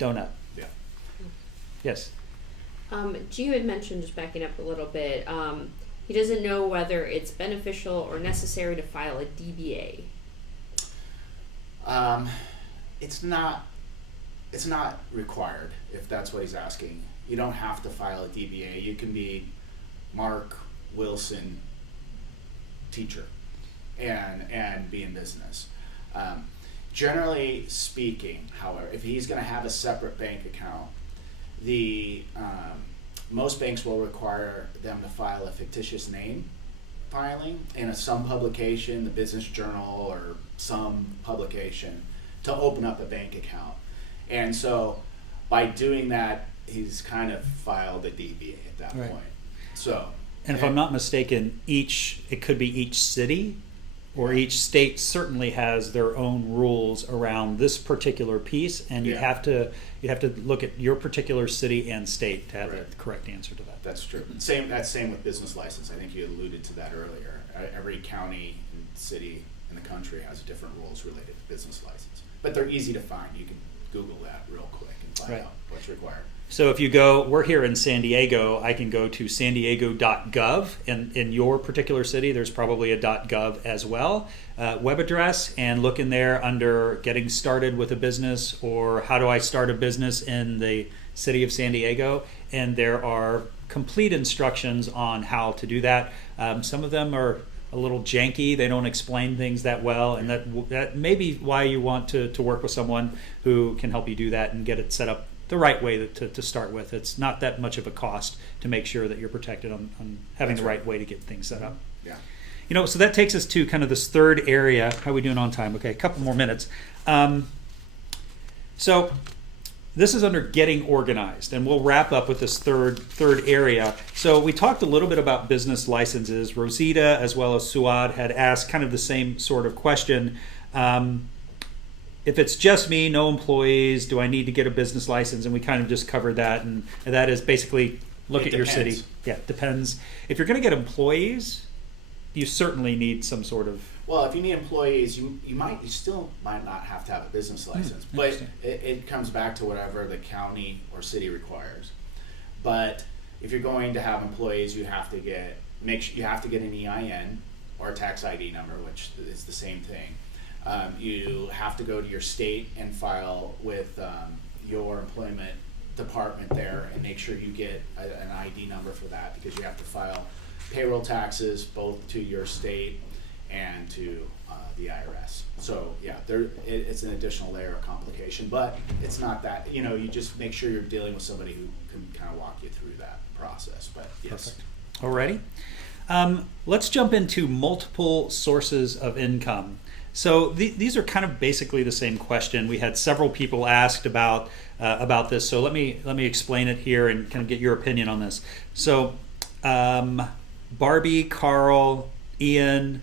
Donut. Yeah. Yes. Gio had mentioned, just backing up a little bit, he doesn't know whether it's beneficial or necessary to file a DBA. It's not required, if that's what he's asking. You don't have to file a DBA. You can be Mark Wilson, teacher, and be in business. Generally speaking, however, if he's going to have a separate bank account, most banks will require them to file a fictitious name filing in some publication, the Business Journal or some publication, to open up a bank account. And so by doing that, he's kind of filed a DBA at that Right. point. So, And if I'm not mistaken, it could be each city or each state certainly has their own rules around this particular piece, and you Yeah. have to look at your particular city and state to have Right. the correct answer to that. that's true. That's same with business license. I think you alluded to that earlier. Every county and city in the country has different rules related to business license, but they're easy to find. You can Google that real quick and find Right. out what's required. So if we're here in San Diego, I can go to sandiego.gov, and in your particular city, there's probably a .gov as well, web address, and look in there under getting started with a business or how do I start a business in the city of San Diego, and there are complete instructions on how to do that. Some of them are a little janky. They don't explain things that well, and that may be why you want to work with someone who can help you do that and get it set up the right way to start with. It's not that much of a cost to make sure that you're protected on having That's the right right. way to get things set up. Yeah. So that takes us to kind of this third area. How are we doing on time? Okay, a couple more minutes. So this is under getting organized, and we'll wrap up with this third area. So we talked a little bit about business licenses. Rosita as well as Suad had asked kind of the same sort of question. If it's just me, no employees, do I need to get a business license? And we kind of just covered that, and that is basically look It at your depends. city. Yeah, it depends. If you're going to get employees, you certainly need some sort of. Well, if you need employees, you still might not have to have a business license, but interesting. it comes back to whatever the county or city requires. But if you're going to have employees, you have to get an EIN or a tax ID number, which is the same thing. You have to go to your state and file with your employment department there and make sure you get an ID number for that, because you have to file payroll taxes both to your state and to the IRS. So yeah, it's an additional layer of complication, but it's not that, you just make sure you're dealing with somebody who can kind of walk you through that process. But yes. Perfect. Alrighty. Let's jump into multiple sources of income. So these are kind of basically the same question. We had several people asked about this. So let me explain it here and kind of get your opinion on this. So Barbie, Carl, Ian,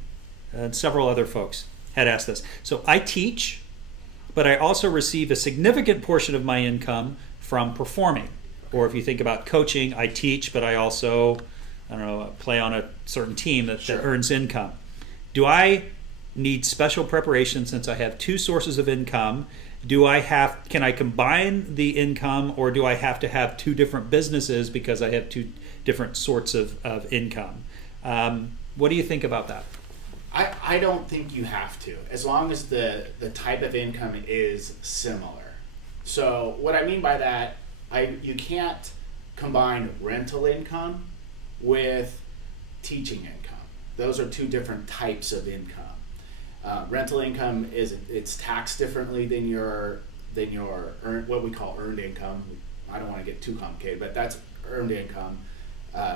and several other folks had asked this. So I teach, but I also receive a significant portion of my income from performing. Or if you think about coaching, I teach, but I also, play on a certain team that earns income. Do I need special preparation since I have two sources of income? Can I combine the income, or do I have to have two different businesses because I have two different sorts of income? What do you think about that? I don't think you have to, as long as the type of income is similar. So what I mean by that, you can't combine rental income with teaching income. Those are two different types of income. Rental income it's taxed differently than your what we call earned income. I don't want to get too complicated, but that's earned income.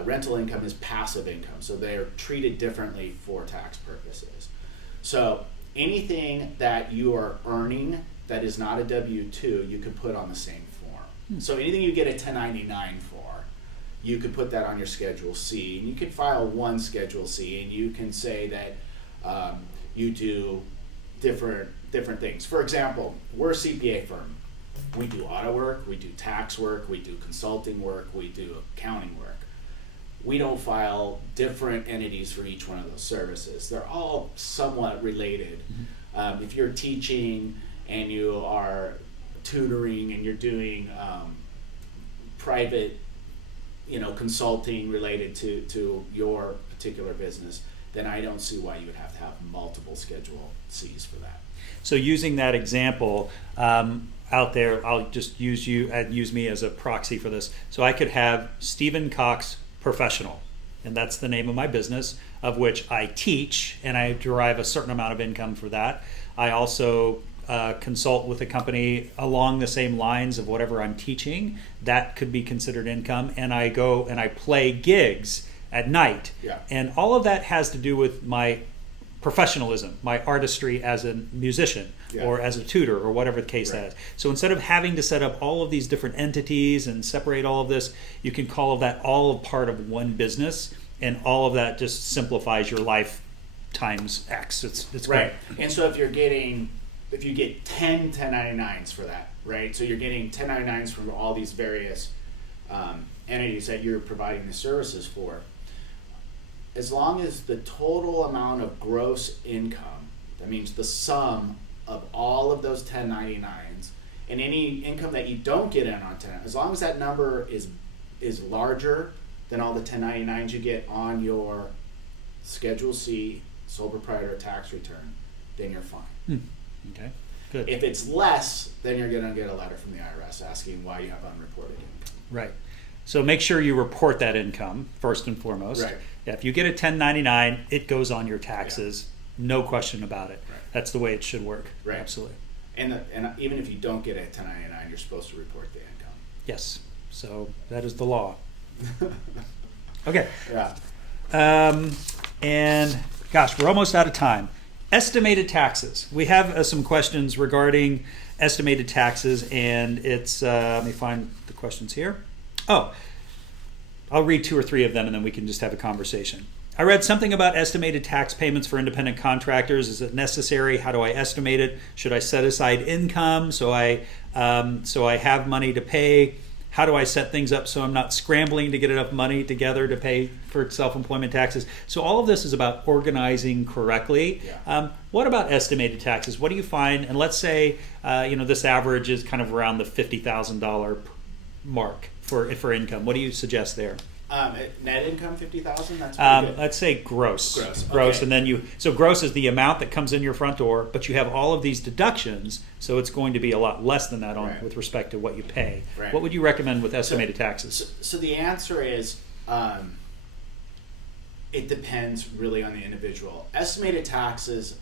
Rental income is passive income, so they're treated differently for tax purposes. So anything that you are earning that is not a W-2, you could put on the same form. So anything you get a 1099 for, you could put that on your Schedule C, and you could file one Schedule C, and you can say that you do different things. For example, we're a CPA firm. We do audit work, we do tax work, we do consulting work, we do accounting work. We don't file different entities for each one of those services. They're all somewhat related. If you're teaching and you are tutoring and you're doing private, consulting related to your particular business, then I don't see why you would have to have multiple Schedule Cs for that. So using that example out there, I'll just use me as a proxy for this. So I could have Stephen Cox Professional, and that's the name of my business, of which I teach, and I derive a certain amount of income for that. I also consult with a company along the same lines of whatever I'm teaching. That could be considered income. And I go and I play gigs at night. Yeah. And all of that has to do with my professionalism, my artistry as a musician or as a tutor or whatever the case that is. So instead of having to set up all of these different entities and separate all of this, you can call that all a part of one business, and all of that just simplifies your life times X. It's right. great. And so if you get 10 1099s for that, right? So you're getting 1099s from all these various entities that you're providing the services for. As long as the total amount of gross income, that means the sum of all of those 1099s and any income that you don't get in on 10, as long as that number is larger than all the 1099s you get on your Schedule C sole proprietor tax return, then you're fine. Okay, good. If it's less, then you're going to get a letter from the IRS asking why you have unreported income. Right. So make sure you report that income first and foremost. Right. Yeah, if you get a 1099, it goes on your taxes, no question about it. Right. That's the way it should work. Right. Absolutely. And even if you don't get a 1099, you're supposed to report the income. Yes. So that is the law. Okay. Yeah. And gosh, we're almost out of time. Estimated taxes. We have some questions regarding estimated taxes, and it's let me find the questions here. Oh, I'll read 2 or 3 of them, and then we can just have a conversation. I read something about estimated tax payments for independent contractors. Is it necessary? How do I estimate it? Should I set aside income so I have money to pay? How do I set things up so I'm not scrambling to get enough money together to pay for self-employment taxes? So all of this is about organizing correctly. Yeah. What about estimated taxes? What do you find? And let's say this average is kind of around the $50,000 mark for income. What do you suggest there? Net income 50,000. That's pretty good. Let's say gross. Okay. And then so gross is the amount that comes in your front door, but you have all of these deductions, so it's going to be a lot less than that Right. with respect to what you pay. Right. What would you recommend with estimated taxes? So the answer is it depends really on the individual. Estimated taxes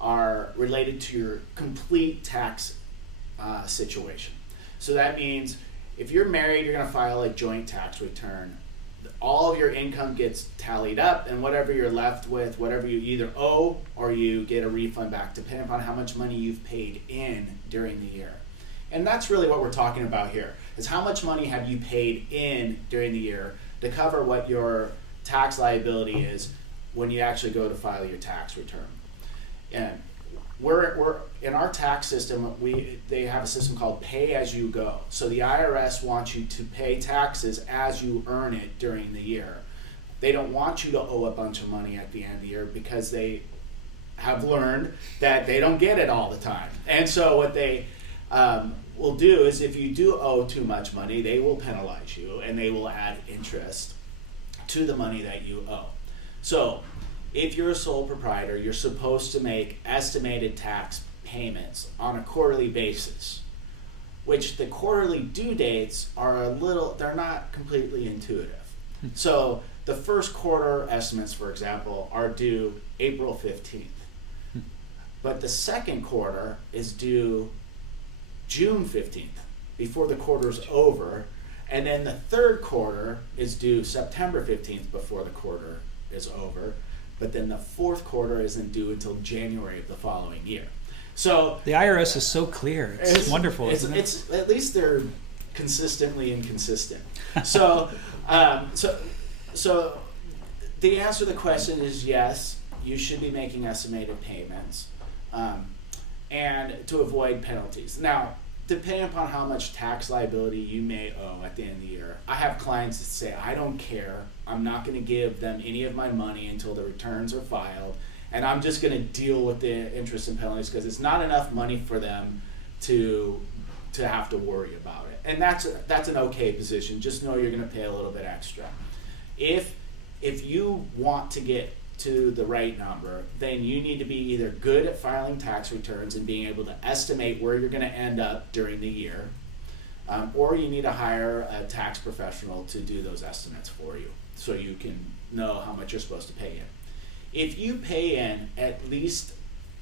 are related to your complete tax situation. So that means if you're married, you're going to file a joint tax return. All of your income gets tallied up, and whatever you're left with, whatever you either owe or you get a refund back, depending upon how much money you've paid in during the year. And that's really what we're talking about here, is how much money have you paid in during the year to cover what your tax liability is when you actually go to file your tax return. And we're in our tax system, they have a system called pay as you go. So the IRS wants you to pay taxes as you earn it during the year. They don't want you to owe a bunch of money at the end of the year because they have learned that they don't get it all the time. And so what they will do is if you do owe too much money, they will penalize you and they will add interest to the money that you owe. So if you're a sole proprietor, you're supposed to make estimated tax payments on a quarterly basis. which the quarterly due dates are they're not completely intuitive. So the first quarter estimates, for example, are due April 15th. But the second quarter is due June 15th, before the quarter's over. And then the third quarter is due September 15th, before the quarter is over. But then the fourth quarter isn't due until January of the following year. So The IRS is so clear. It's wonderful, isn't it? It's at least they're consistently inconsistent. So, so the answer to the question is yes. You should be making estimated payments, and to avoid penalties. Now, depending upon how much tax liability you may owe at the end of the year, I have clients that say, I don't care. I'm not going to give them any of my money until the returns are filed, and I'm just going to deal with the interest and penalties because it's not enough money for them to have to worry about it. And that's an okay position. Just know you're going to pay a little bit extra. If you want to get to the right number, then you need to be either good at filing tax returns and being able to estimate where you're going to end up during the year, or you need to hire a tax professional to do those estimates for you so you can know how much you're supposed to pay in. If you pay in at least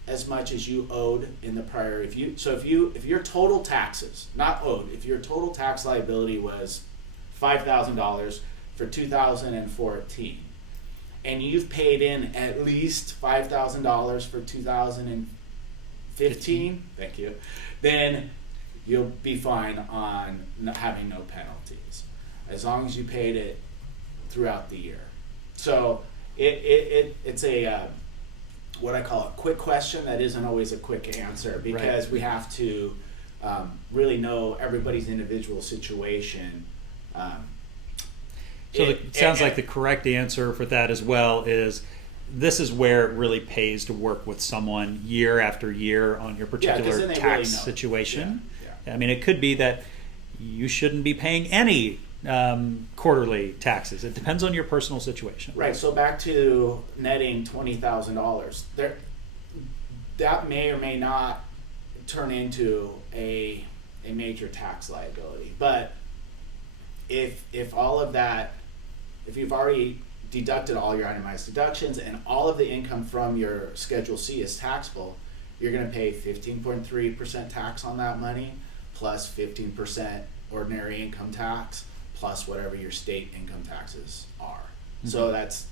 as much as you owed in the prior, if your total taxes, not owed, if your total tax liability was $5,000 for 2014, and you've paid in at least $5,000 for 2015, thank you, then you'll be fine on having no penalties, as long as you paid it throughout the year. So it's a what I call a quick question that isn't always a quick answer, because Right. we have to really know everybody's individual situation. So it sounds like the correct answer for that as well is this is where it really pays to work with someone year after year on your 'cause particular then they tax really know. situation. Yeah. I mean, it could be that you shouldn't be paying any quarterly taxes. It depends on your personal situation. Right. So back to netting $20,000. That may or may not turn into a major tax liability. But if all of that, if you've already deducted all your itemized deductions and all of the income from your Schedule C is taxable, you're going to pay 15.3% tax on that money, plus 15% ordinary income tax, plus whatever your state income taxes are. Mm-hmm. So that's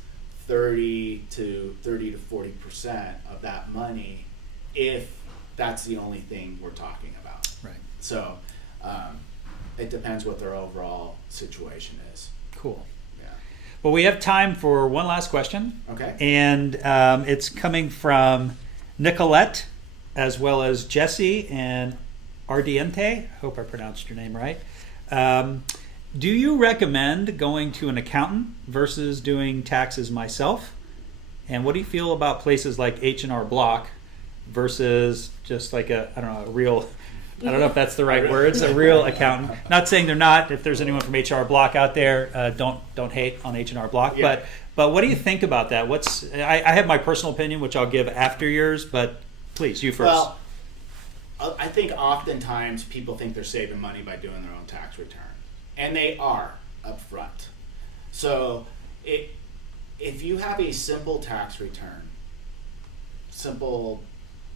30 to 40% of that money, if that's the only thing we're talking about. Right. So it depends what their overall situation is. Cool. Yeah. Well, we have time for one last question. Okay. And it's coming from Nicolette, as well as Jesse and Ardiente. I hope I pronounced your name right. Do you recommend going to an accountant versus doing taxes myself? And what do you feel about places like H&R Block versus just like a real, I don't know if that's the right words, a real accountant? Not saying they're not. If there's anyone from H&R Block out there, don't hate on H&R Block. Yeah. But what do you think about that? I have my personal opinion, which I'll give after yours, but please, you first. Well, I think oftentimes people think they're saving money by doing their own tax return. And they are up front. So if you have a simple tax return, simple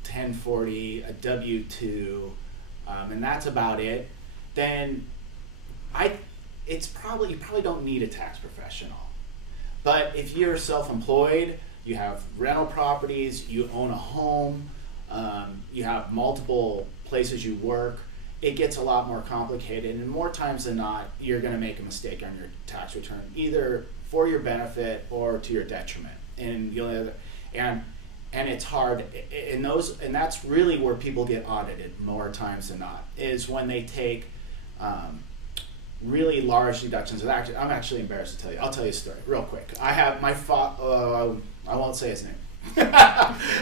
1040, a W-2, and that's about it, then you probably don't need a tax professional. But if you're self-employed, you have rental properties, you own a home, you have multiple places you work, it gets a lot more complicated, and more times than not, you're going to make a mistake on your tax return, either for your benefit or to your detriment. And it's hard, and that's really where people get audited more times than not, is when they take really large deductions. I'm actually embarrassed to tell you. I'll tell you a story real quick. I have my I won't say his name,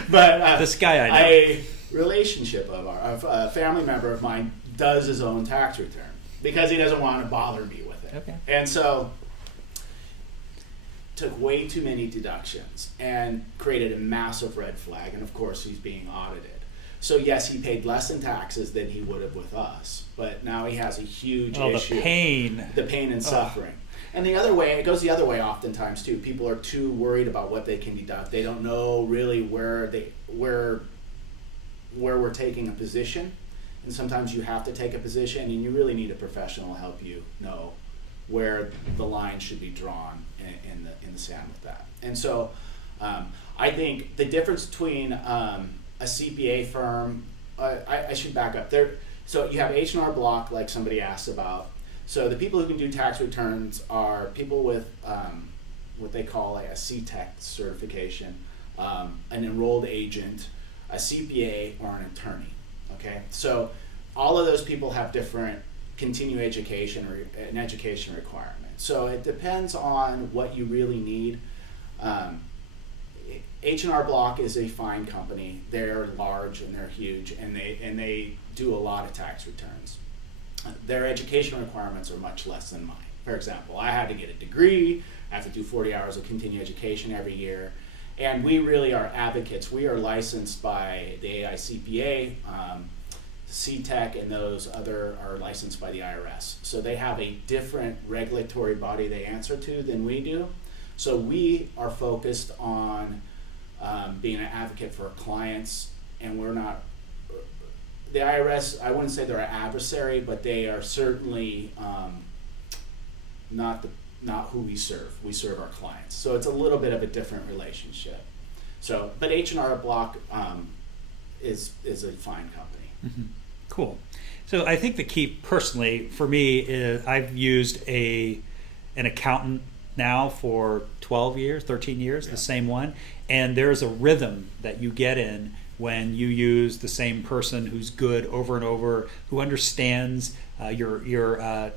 but this guy I know. a relationship of a family member of mine does his own tax return because he doesn't want to bother me with it. Okay. And so took way too many deductions and created a massive red flag, and of course he's being audited. So yes, he paid less in taxes than he would have with us, but now he has a huge issue. The pain. The pain and suffering. And the other way, it goes the other way oftentimes too. People are too worried about what they can deduct. They don't know really where we're taking a position. And sometimes you have to take a position, and you really need a professional to help you know where the line should be drawn in the sand with that. And so I think the difference between a CPA firm, I should back up there. So you have H&R Block, like somebody asked about. So the people who can do tax returns are people with what they call a CTEC certification, an enrolled agent, a CPA, or an attorney. Okay, so all of those people have different continuing education or an education requirement. So it depends on what you really need. H&R Block is a fine company. They're large and they're huge, and they do a lot of tax returns. Their education requirements are much less than mine. For example, I had to get a degree, I have to do 40 hours of continuing education every year, and we really are advocates. We are licensed by the AICPA, CTEC, and those other are licensed by the IRS. So they have a different regulatory body they answer to than we do. So we are focused on being an advocate for our clients, and we're not, the IRS, I wouldn't say they're an adversary, but they are certainly not who we serve. We serve our clients. So it's a little bit of a different relationship. So, but H&R Block is a fine company. Mm-hmm. Cool. So I think the key personally for me is I've used an accountant now for 12 years, 13 years, the same one. And there's a rhythm that you get in when you use the same person who's good over and over, who understands your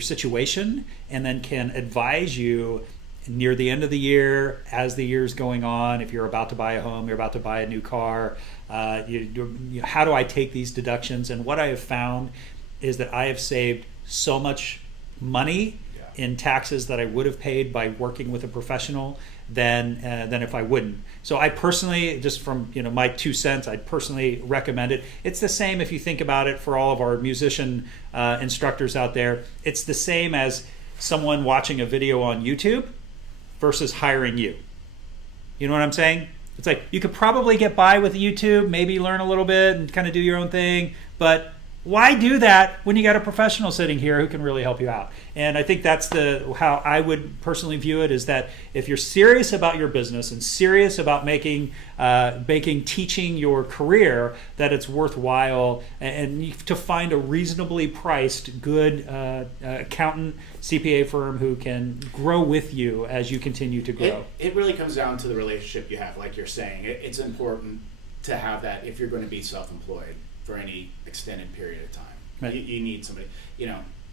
situation, and then can advise you near the end of the year, as the year's going on. If you're about to buy a home, you're about to buy a new car, how do I take these deductions? And what I have found is that I have saved so much money in taxes that I would have paid by working with a professional than if I wouldn't. So I personally, just from my 2 cents, I'd personally recommend it. It's the same if you think about it for all of our musician instructors out there. It's the same as someone watching a video on YouTube versus hiring you. You know what I'm saying? It's like you could probably get by with YouTube, maybe learn a little bit and kind of do your own thing, but why do that when you got a professional sitting here who can really help you out? And I think that's how I would personally view it, is that if you're serious about your business and serious about making teaching your career, that it's worthwhile, and to find a reasonably priced, good accountant, CPA firm who can grow with you as you continue to grow. It really comes down to the relationship you have, like you're saying. It's important to have that if you're going to be self-employed for any extended period of time. Right. You need somebody,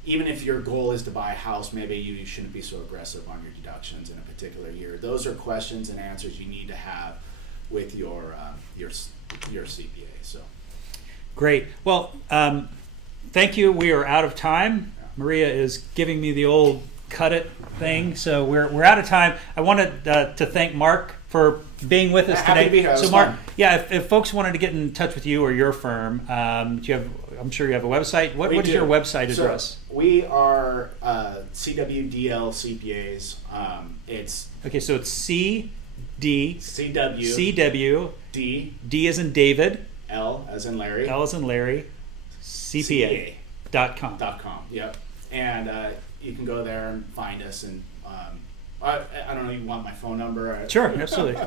even if your goal is to buy a house, maybe you shouldn't be so aggressive on your deductions in a particular year. Those are questions and answers you need to have with your CPA. So great. Well, thank you. We are out of time. Maria is giving me the old cut it thing, so we're out of time. I wanted to thank Mark for being with us today. Happy to be here. So Mark, if folks wanted to get in touch with you or your firm, do you have? I'm sure you have a website. What is your website address? So we are CWDL CPAs. It's okay. So it's CW D as in David, L as in Larry, CPA.com. Yep. And you can go there and find us, and I don't know, you want my phone number? Sure, absolutely.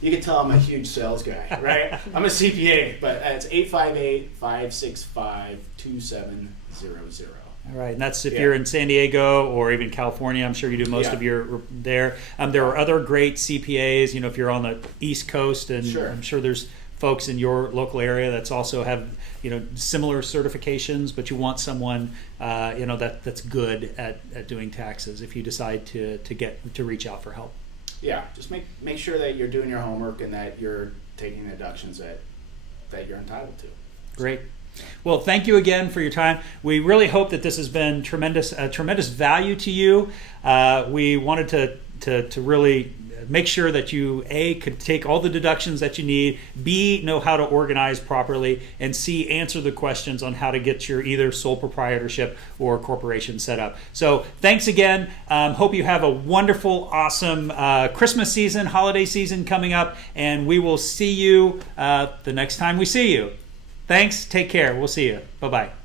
You can tell I'm a huge sales guy, right? I'm a CPA, but it's 858-565-2700. All right, and that's if you're in San Diego or even California. I'm sure you do most of your there. There are other great CPAs, if you're on the East Coast, and sure. I'm sure there's folks in your local area that's also have similar certifications, but you want someone that's good at doing taxes if you decide to reach out for help. Yeah, just make sure that you're doing your homework and that you're taking the deductions that you're entitled to. Great. Well, thank you again for your time. We really hope that this has been tremendous value to you. We wanted to to really make sure that you A, could take all the deductions that you need, B, know how to organize properly, and C, answer the questions on how to get your either sole proprietorship or corporation set up. So thanks again. Hope you have a wonderful, awesome Christmas season, holiday season coming up, and we will see you the next time we see you. Thanks. Take care. We'll see you. Bye-bye.